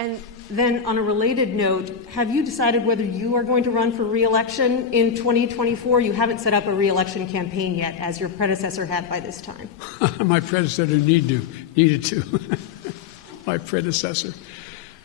And then on a related note, have you decided whether you are going to run for re-election in 2024? You haven't set up a re-election campaign yet, as your predecessor had by this time. My predecessor needed to. My predecessor.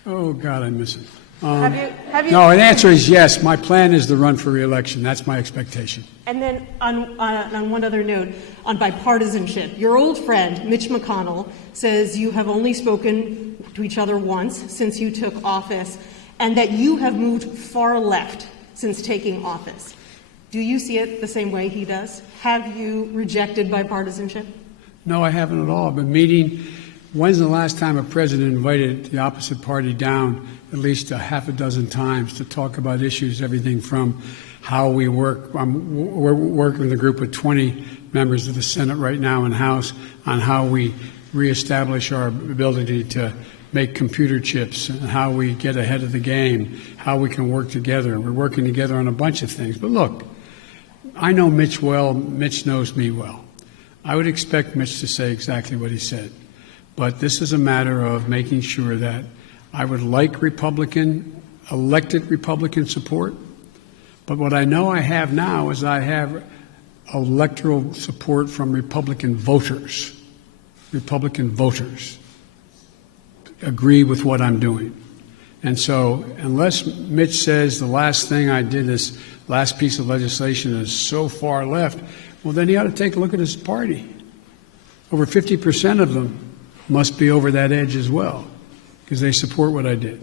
Oh, God, I miss it. Have you? No, the answer is yes. My plan is to run for re-election. That's my expectation. And then on one other note, on bipartisanship, your old friend, Mitch McConnell, says you have only spoken to each other once since you took office, and that you have moved far left since taking office. Do you see it the same way he does? Have you rejected bipartisanship? No, I haven't at all. I've been meeting. When's the last time a president invited the opposite party down at least a half a dozen times to talk about issues, everything from how we work. We're working with a group of 20 members of the Senate right now and House on how we reestablish our ability to make computer chips and how we get ahead of the game, how we can work together. We're working together on a bunch of things. But look, I know Mitch well. Mitch knows me well. I would expect Mitch to say exactly what he said. But this is a matter of making sure that I would like elected Republican support. But what I know I have now is I have electoral support from Republican voters. Republican voters agree with what I'm doing. And so unless Mitch says the last thing I did, this last piece of legislation, is so far left, well, then he ought to take a look at his party. Over 50% of them must be over that edge as well, because they support what I did.